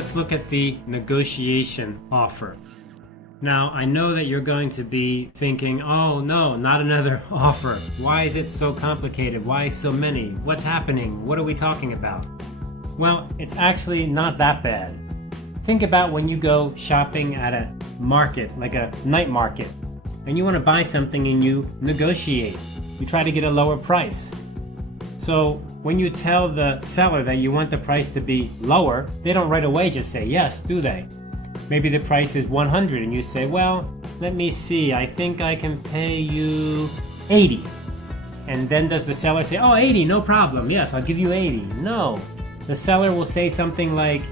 let's look at the negotiation offer. Now, I know that you're going to be thinking, oh no, not another offer. Why is it so complicated? Why so many? What's happening? What are we talking about? Well, it's actually not that bad. Think about when you go shopping at a market, like a night market, and you want to buy something and you negotiate. You try to get a lower price. So when you tell the seller that you want the price to be lower, they don't right away just say yes, do they? Maybe the price is 100 and you say, well, let me see, I think I can pay you 80. And then does the seller say, oh, 80, no problem, yes, I'll give you 80. No, the seller will say something like,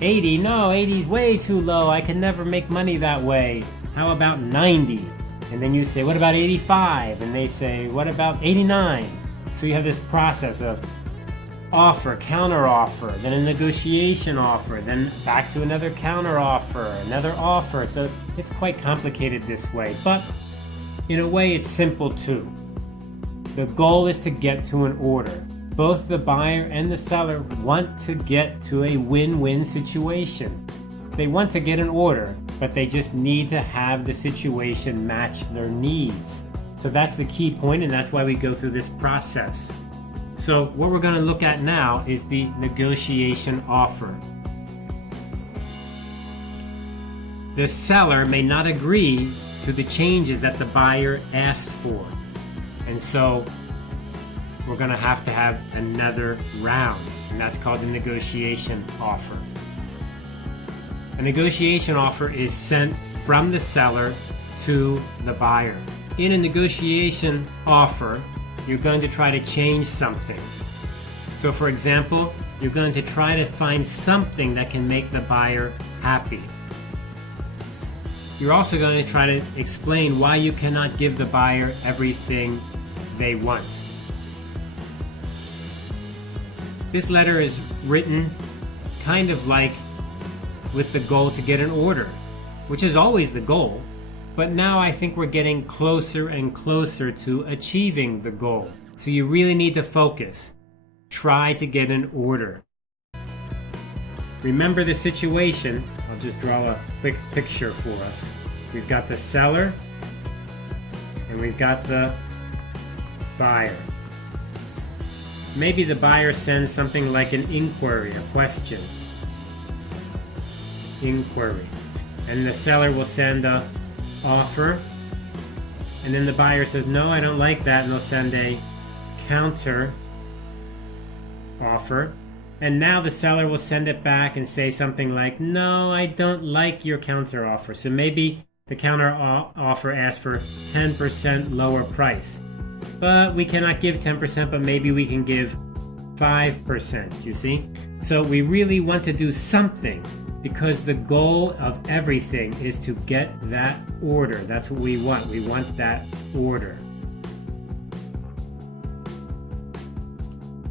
80, no, 80 is way too low, I can never make money that way. How about 90? And then you say, what about 85? And they say, what about 89? So you have this process of offer, counter offer, then a negotiation offer, then back to another counter offer, another offer. So it's quite complicated this way, but in a way it's simple too. The goal is to get to an order. Both the buyer and the seller want to get to a win-win situation. They want to get an order, but they just need to have the situation match their needs. So that's the key point, and that's why we go through this process. So what we're going to look at now is the negotiation offer. The seller may not agree to the changes that the buyer asked for. And so we're going to have another round, and that's called the negotiation offer. A negotiation offer is sent from the seller to the buyer. In a negotiation offer, you're going to try to change something. So for example, you're going to try to find something that can make the buyer happy. You're also going to try to explain why you cannot give the buyer everything they want. This letter is written kind of like with the goal to get an order, which is always the goal. But now I think we're getting closer and closer to achieving the goal. So you really need to focus. Try to get an order. Remember the situation. I'll just draw a quick picture for us. We've got the seller and we've got the buyer. Maybe the buyer sends something like an inquiry, a question. Inquiry. And the seller will send a offer, and then the buyer says, no, I don't like that, and they'll send a counter offer, and now the seller will send it back and say something like, no, I don't like your counter offer. So maybe the counter offer asks for 10% lower price, but we cannot give 10%, but maybe we can give 5%, you see? So we really want to do something, because the goal of everything is to get that order. That's what we want. We want that order.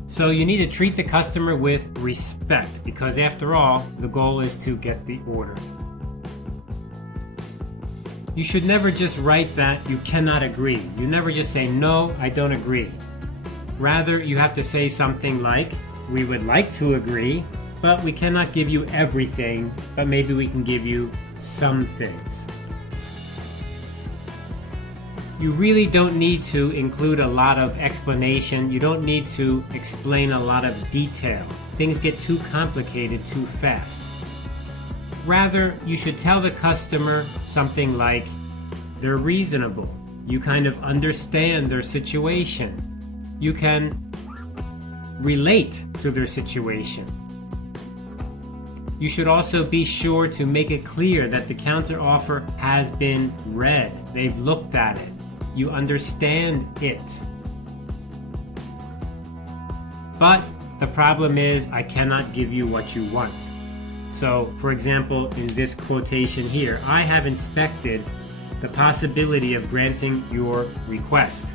So you need to treat the customer with respect, because after all, the goal is to get the order. You should never just write that you cannot agree. You never just say, no, I don't agree. Rather, you have to say something like, we would like to agree, but we cannot give you everything, but maybe we can give you some things. You really don't need to include a lot of explanation. You don't need to explain a lot of detail. Things get too complicated too fast. Rather, you should tell the customer something like, they're reasonable. You kind of understand their situation. You can relate to their situation. You should also be sure to make it clear that the counteroffer has been read. They've looked at it. You understand it. But the problem is, I cannot give you what you want. So, for example, in this quotation here, I have inspected the possibility of granting your request.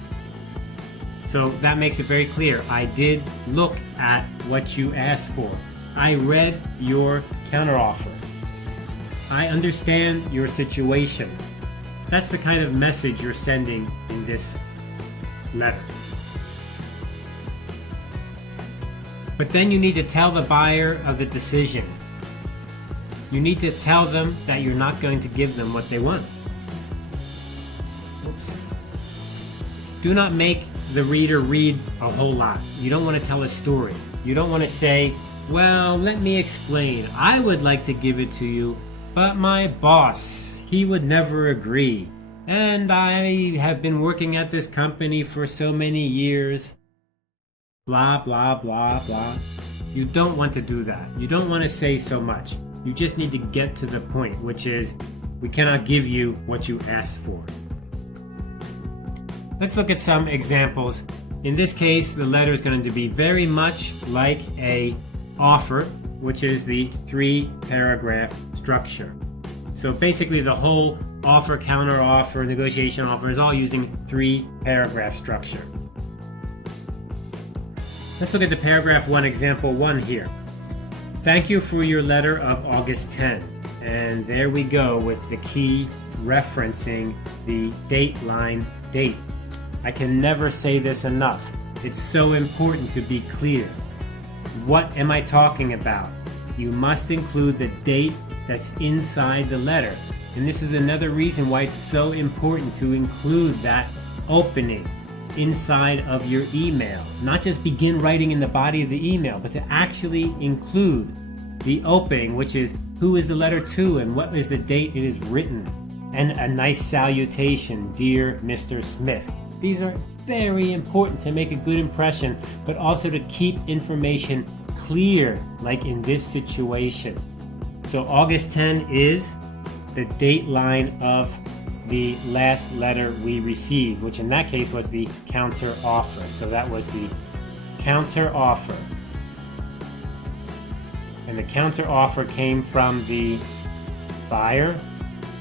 So that makes it very clear. I did look at what you asked for. I read your counteroffer. I understand your situation. That's the kind of message you're sending in this letter. But then you need to tell the buyer of the decision. You need to tell them that you're not going to give them what they want. Oops. Do not make the reader read a whole lot. You don't want to tell a story. You don't want to say, well, let me explain. I would like to give it to you, but my boss, he would never agree. And I have been working at this company for so many years. Blah, blah, blah, blah. You don't want to do that. You don't want to say so much. You just need to get to the point, which is, we cannot give you what you asked for. Let's look at some examples. In this case, the letter is going to be very much like a offer, which is the 3-paragraph structure. So basically the whole offer, counter offer, negotiation offer is all using 3-paragraph structure. Let's look at the paragraph 1, example 1 here. Thank you for your letter of August 10. And there we go with the key referencing the date line date. I can never say this enough. It's so important to be clear. What am I talking about? You must include the date that's inside the letter. And this is another reason why it's so important to include that opening inside of your email. Not just begin writing in the body of the email, but to actually include the opening, which is who is the letter to and what is the date it is written. And a nice salutation, dear Mr. Smith. These are very important to make a good impression, but also to keep information clear, like in this situation. So August 10 is the date line of the last letter we received, which in that case was the counter offer. So that was the counter offer. And the counter offer came from the buyer,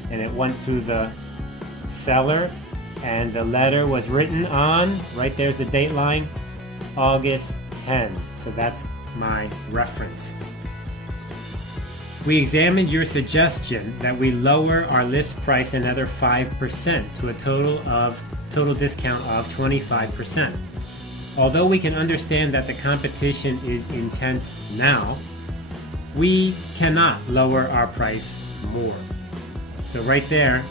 and it went to the seller, and the letter was written on, right there's the date line, August 10. So that's my reference. We examined your suggestion that we lower our list price another 5% to a total discount of 25%. Although we can understand that the competition is intense now, we cannot lower our price more. So right there,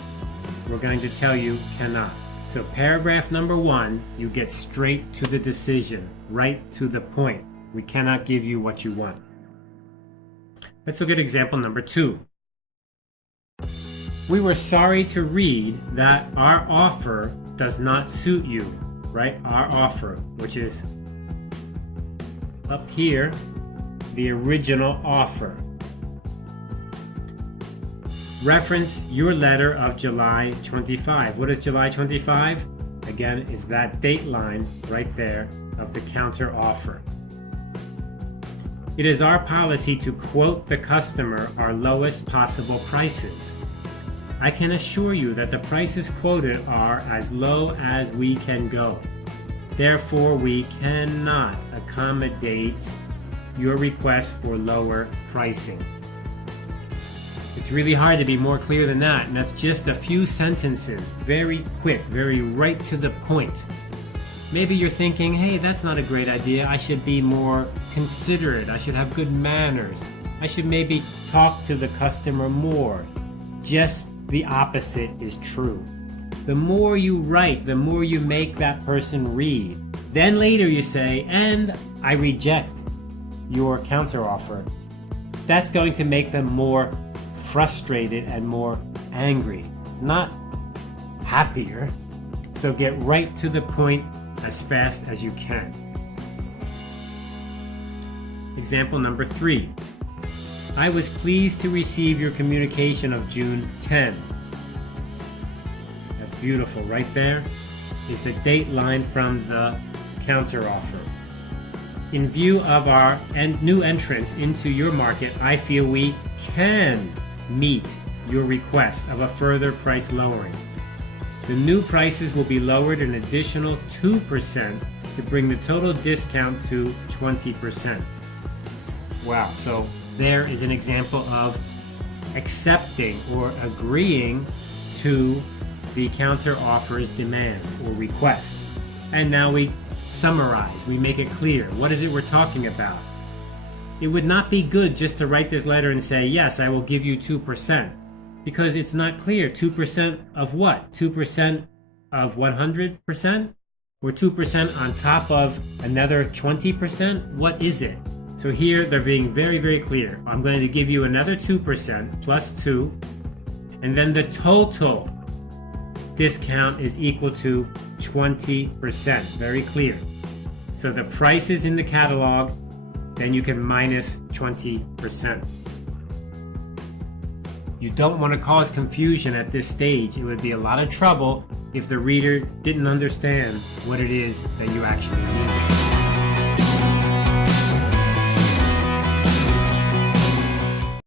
we're going to tell you cannot. So paragraph number 1, you get straight to the decision, right to the point. We cannot give you what you want. Let's look at example number 2. We were sorry to read that our offer does not suit you, right? Our offer, which is up here, the original offer. Reference your letter of July 25. What is July 25? Again, is that date line right there of the counter offer. It is our policy to quote the customer our lowest possible prices. I can assure you that the prices quoted are as low as we can go. Therefore, we cannot accommodate your request for lower pricing. It's really hard to be more clear than that, and that's just a few sentences, very quick, very right to the point. Maybe you're thinking, hey, that's not a great idea. I should be more considerate. I should have good manners. I should maybe talk to the customer more. Just the opposite is true. The more you write, the more you make that person read. Then later you say, and I reject your counteroffer. That's going to make them more frustrated and more angry, not happier. So get right to the point as fast as you can. Example number 3. I was pleased to receive your communication of June 10. That's beautiful. Right there is the date line from the counteroffer. In view of our new entrance into your market, I feel we can meet your request of a further price lowering. The new prices will be lowered an additional 2% to bring the total discount to 20%. Wow, so there is an example of accepting or agreeing to the counteroffer's demand or request. And now we summarize, we make it clear. What is it we're talking about? it would not be good just to write this letter and say, yes, I will give you 2%, because it's not clear. 2% of what? 2% of 100%? Or 2% on top of another 20%? What is it? So here they're being very, very clear. I'm going to give you another 2% plus 2, and then the total discount is equal to 20%. Very clear. So the price is in the catalog, then you can minus 20%. You don't want to cause confusion at this stage. It would be a lot of trouble if the reader didn't understand what it is that you actually need.